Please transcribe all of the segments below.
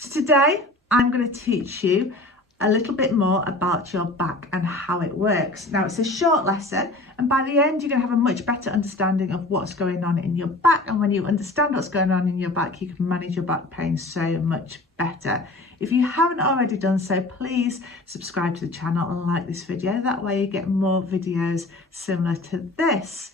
So today I'm going to teach you a little bit more about your back and how it works. Now it's a short lesson, and by the end you're going to have a much better understanding of what's going on in your back, and when you understand what's going on in your back, you can manage your back pain so much better. If you haven't already done so, please subscribe to the channel and like this video. That way you get more videos similar to this.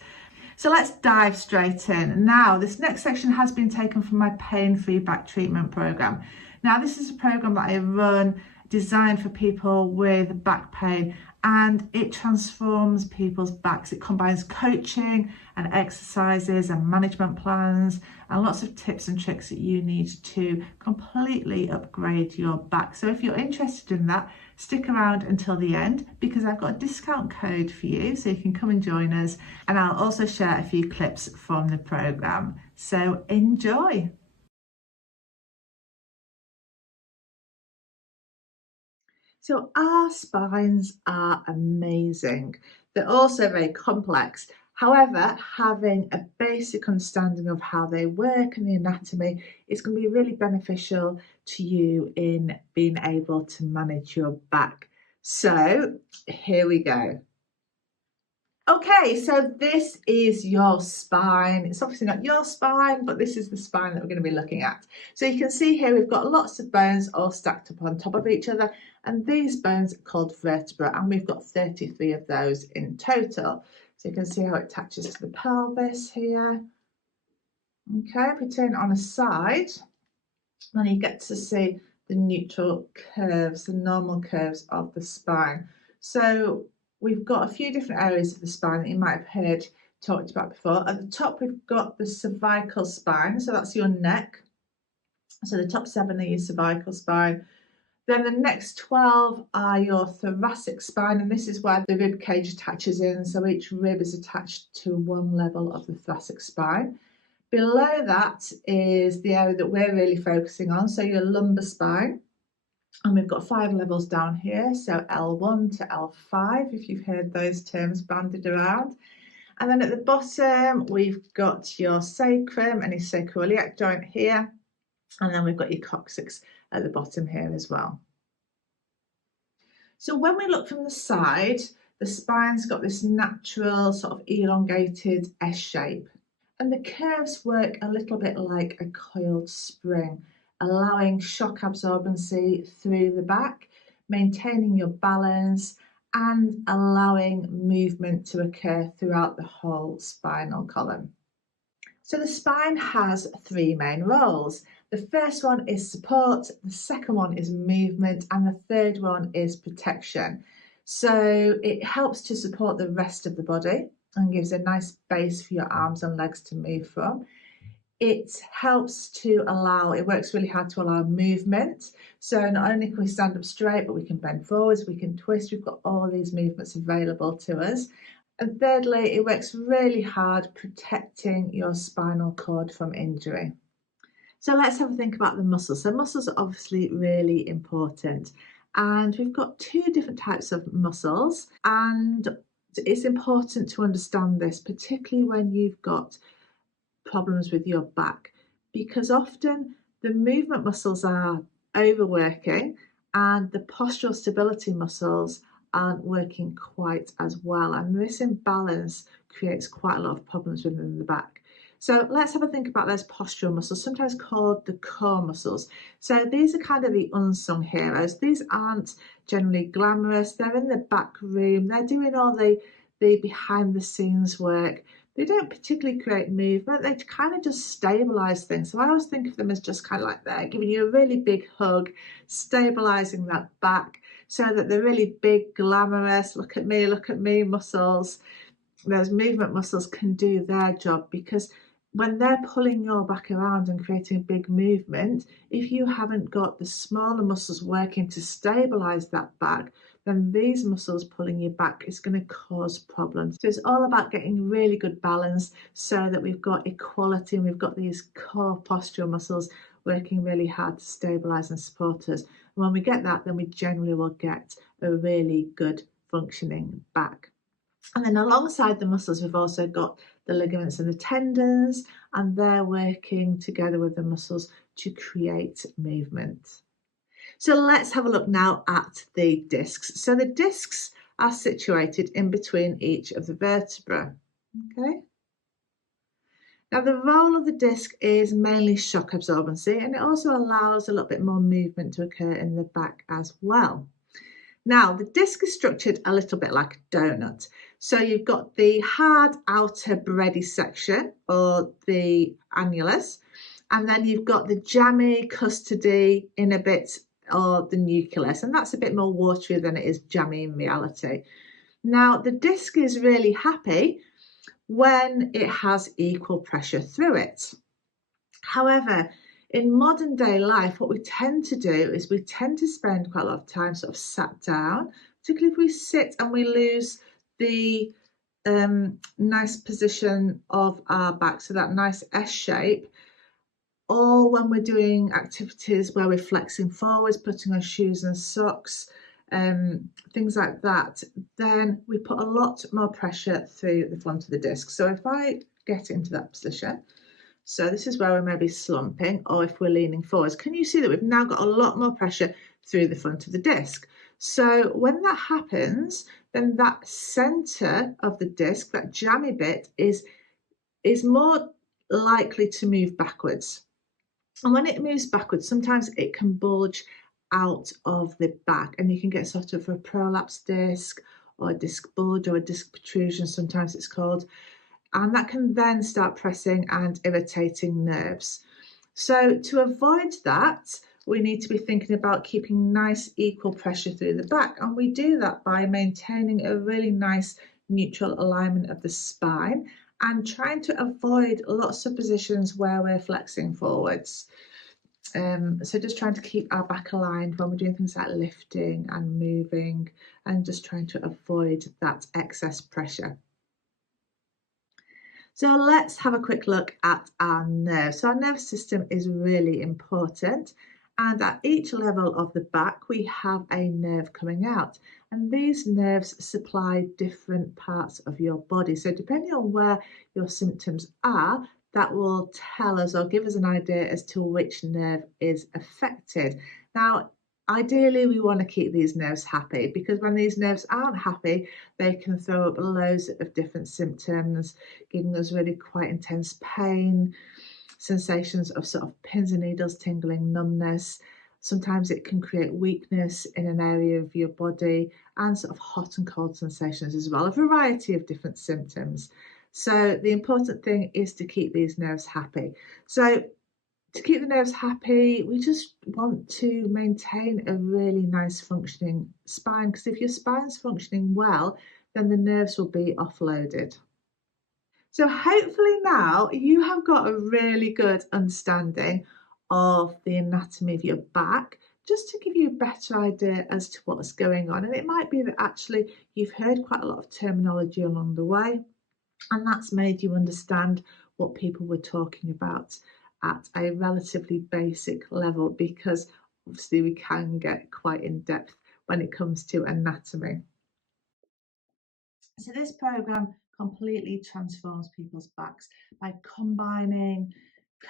So let's dive straight in. Now, this next section has been taken from my pain-free back treatment program. Now, this is a program that I run designed for people with back pain, and it transforms people's backs. It combines coaching and exercises and management plans and lots of tips and tricks that you need to completely upgrade your back. So if you're interested in that, stick around until the end, because I've got a discount code for you so you can come and join us, and I'll also share a few clips from the program. So enjoy. So our spines are amazing. They're also very complex. However, having a basic understanding of how they work and the anatomy is going to be really beneficial to you in being able to manage your back. So here we go. Okay, so this is your spine. It's obviously not your spine, but this is the spine that we're going to be looking at. So you can see here we've got lots of bones all stacked up on top of each other, and these bones are called vertebrae, and we've got 33 of those in total. So you can see how it attaches to the pelvis here. Okay, if we turn it on a side, then you get to see the neutral curves, the normal curves of the spine. So we've got a few different areas of the spine that you might have heard talked about before. At the top, we've got the cervical spine, so that's your neck. So the top 7 are your cervical spine. Then the next 12 are your thoracic spine, and this is where the rib cage attaches in. So each rib is attached to one level of the thoracic spine. Below that is the area that we're really focusing on, so your lumbar spine. And we've got 5 levels down here, so L1 to L5, if you've heard those terms bandied around. And then at the bottom, we've got your sacrum and your sacroiliac joint here. And then we've got your coccyx at the bottom here as well. So when we look from the side, the spine's got this natural sort of elongated S shape. And the curves work a little bit like a coiled spring, allowing shock absorbency through the back, maintaining your balance, and allowing movement to occur throughout the whole spinal column. So the spine has 3 main roles. The first one is support, the second one is movement, and the third one is protection. So it helps to support the rest of the body and gives a nice base for your arms and legs to move from. It helps to allow, it works really hard to allow movement. So not only can we stand up straight, but we can bend forwards, we can twist. We've got all these movements available to us. And thirdly, it works really hard protecting your spinal cord from injury. So let's have a think about the muscles. So muscles are obviously really important. And we've got 2 different types of muscles. And it's important to understand this, particularly when you've got problems with your back, because often the movement muscles are overworking and the postural stability muscles aren't working quite as well, and this imbalance creates quite a lot of problems within the back. So let's have a think about those postural muscles, sometimes called the core muscles. So these are kind of the unsung heroes. These aren't generally glamorous. They're in the back room. They're doing all the behind the scenes work. They don't particularly create movement. They kind of just stabilize things. So I always think of them as just kind of like they're giving you a really big hug, stabilizing that back, so that the really big, glamorous, look at me muscles, those movement muscles can do their job, because when they're pulling your back around and creating big movement, if you haven't got the smaller muscles working to stabilize that back, then these muscles pulling you back is going to cause problems. So it's all about getting really good balance so that we've got equality and we've got these core postural muscles working really hard to stabilize and support us. And when we get that, then we generally will get a really good functioning back. And then alongside the muscles, we've also got the ligaments and the tendons, and they're working together with the muscles to create movement. So let's have a look now at the discs. So the discs are situated in between each of the vertebrae. Okay. Now the role of the disc is mainly shock absorbency, and it also allows a little bit more movement to occur in the back as well. Now the disc is structured a little bit like a donut. So you've got the hard outer bready section, or the annulus, and then you've got the jammy custardy inner bit, or the nucleus, and that's a bit more watery than it is jammy in reality. Now the disc is really happy when it has equal pressure through it. However, in modern day life, what we tend to do is we tend to spend quite a lot of time sort of sat down, particularly if we sit and we lose the nice position of our back, so that nice S shape, or when we're doing activities where we're flexing forwards, putting on shoes and socks, things like that, then we put a lot more pressure through the front of the disc. So if I get into that position, so this is where we're maybe slumping, or if we're leaning forwards, can you see that we've now got a lot more pressure through the front of the disc? So when that happens, then that center of the disc, that jammy bit, is more likely to move backwards. And when it moves backwards, sometimes it can bulge out of the back, and you can get sort of a prolapse disc, or a disc bulge, or a disc protrusion, sometimes it's called, and that can then start pressing and irritating nerves. So to avoid that, we need to be thinking about keeping nice equal pressure through the back, and we do that by maintaining a really nice neutral alignment of the spine and trying to avoid lots of positions where we're flexing forwards. So just trying to keep our back aligned when we're doing things like lifting and moving, and just trying to avoid that excess pressure. So let's have a quick look at our nerves. So our nervous system is really important, and at each level of the back we have a nerve coming out, and these nerves supply different parts of your body. So depending on where your symptoms are, that will tell us or give us an idea as to which nerve is affected. Now, ideally, we want to keep these nerves happy, because when these nerves aren't happy, they can throw up loads of different symptoms, giving us really quite intense pain, sensations of sort of pins and needles, tingling, numbness. Sometimes it can create weakness in an area of your body, and sort of hot and cold sensations as well, a variety of different symptoms. So the important thing is to keep these nerves happy. So to keep the nerves happy, we just want to maintain a really nice functioning spine, because if your spine's functioning well, then the nerves will be offloaded. So hopefully now you have got a really good understanding of the anatomy of your back, just to give you a better idea as to what's going on. And it might be that actually you've heard quite a lot of terminology along the way, and that's made you understand what people were talking about at a relatively basic level, because obviously we can get quite in depth when it comes to anatomy. So this program completely transforms people's backs by combining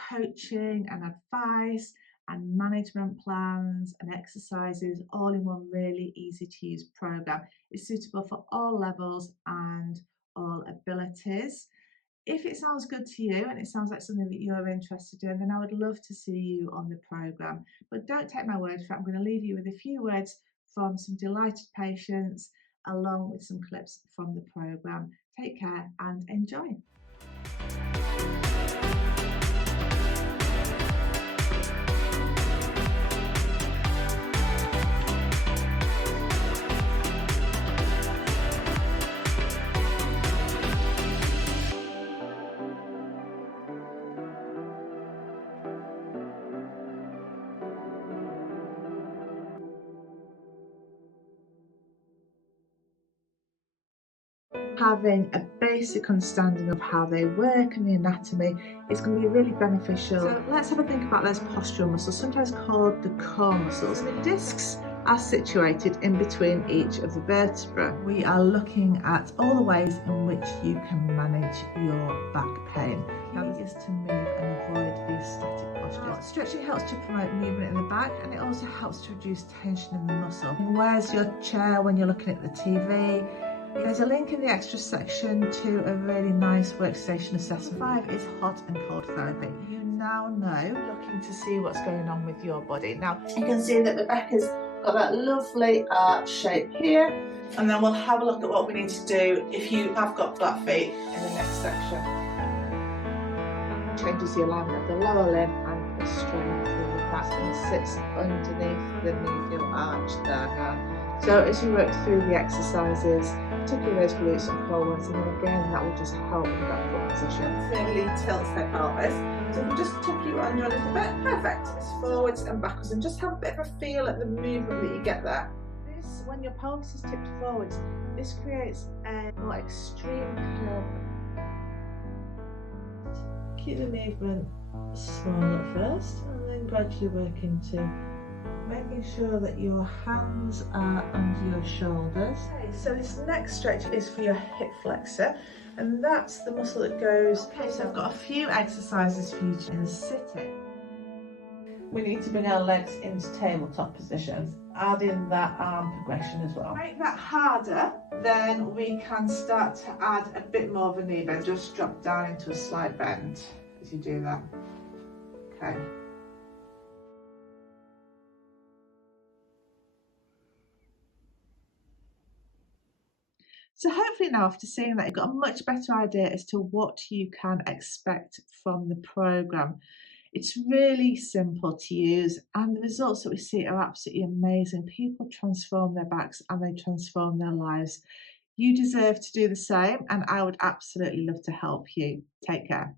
coaching and advice and management plans and exercises all in one really easy to use program. It's suitable for all levels and all abilities. If it sounds good to you and it sounds like something that you're interested in, then I would love to see you on the program. But don't take my word for it. I'm going to leave you with a few words from some delighted patients, along with some clips from the program. Take care and enjoy. Having a basic understanding of how they work and the anatomy is going to be really beneficial. So let's have a think about those postural muscles, sometimes called the core muscles. The discs are situated in between each of the vertebrae. We are looking at all the ways in which you can manage your back pain. Now, this is to move and avoid these static postures. Stretching helps to promote movement in the back, and it also helps to reduce tension in the muscle. Where's your chair when you're looking at the TV? There's a link in the extra section to a really nice workstation assessment. 5 is hot and cold therapy. You now know, looking to see what's going on with your body. Now, you can see that the back has got that lovely arch shape here, and then we'll have a look at what we need to do if you have got flat feet in the next section. Changes the alignment of the lower limb and the strength through the back and sits underneath the medial arch there. So as you work through the exercises, particularly those glutes and core ones, and then again that will just help with that foot position. Really tilts their pelvis. So we'll just tuck you under a little bit. Perfect. It's forwards and backwards, and just have a bit of a feel at the movement that you get there. This, when your pelvis is tipped forwards, this creates a more extreme curve. Keep the movement small at first, and then gradually work into making sure that your hands are under your shoulders. Okay, so this next stretch is for your hip flexor, and that's the muscle that goes. Okay, so I've got a few exercises for you in sitting. We need to bring our legs into tabletop positions, add in that arm progression as well. To make that harder, then we can start to add a bit more of a knee bend. Just drop down into a slight bend as you do that. Okay. So hopefully now, after seeing that, you've got a much better idea as to what you can expect from the programme. It's really simple to use, and the results that we see are absolutely amazing. People transform their backs and they transform their lives. You deserve to do the same, and I would absolutely love to help you. Take care.